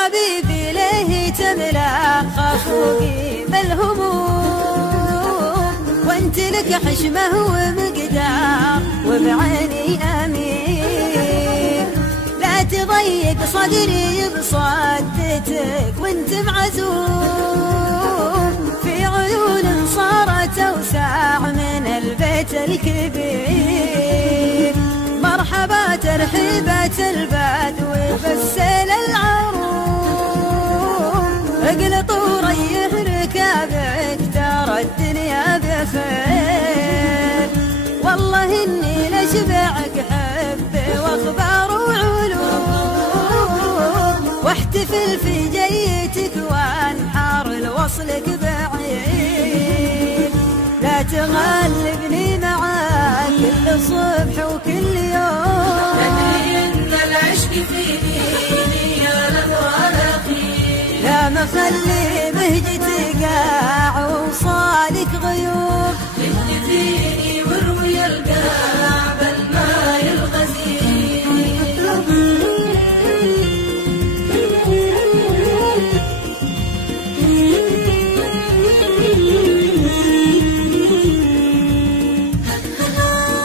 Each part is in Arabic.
حبيبي ليه تملأ خافوقي بالهموم، وانت لك حشمه ومقدار وبعيني امين. لا تضيق صدري بصدتك وانت معزوم، في عيون صارت اوسع من البيت الكبير. مرحبا ترحيبة البدو بالسيل العروم، اقلطوا ريح ركابك ترى الدنيا بخير. والله اني لاشبعك حب واخبار وعلوم، واحتفل في جيتك وانحار لوصلك بعيد. لا تغلبني معاك كل صبح وكل يوم، تدري ان العشق في ديني يا نهر اخي. لا مخلي بهجتي قاع وصالك غيوب، اهدفيني واروي القاع بالماء الغزير.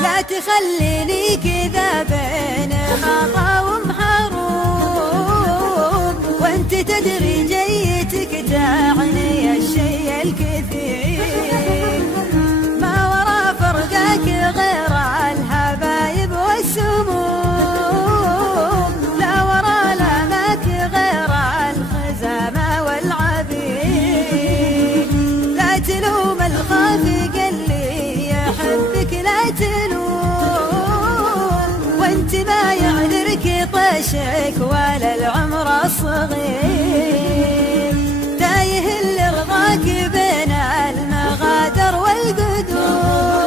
لا تخليني كذا بين غضا ومحروم، وانت تدري جيتك تعني الشيء الكثير. ما ورا فرقك غير الحبايب والسموم، لا ورا لامك غير الخزامة والعبيد. لا تلوم الخافق اللي يحبك لا تلوم، وانت ما يعذرك طشك ولا العمر الصغير. تايه اللي رضاك بين المغادر والقدوم،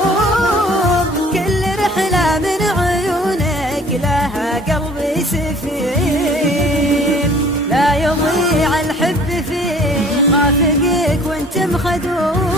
كل رحلة من عيونك لها قلبي سفير. لا يضيع الحب في خافقك وانت مخدوم،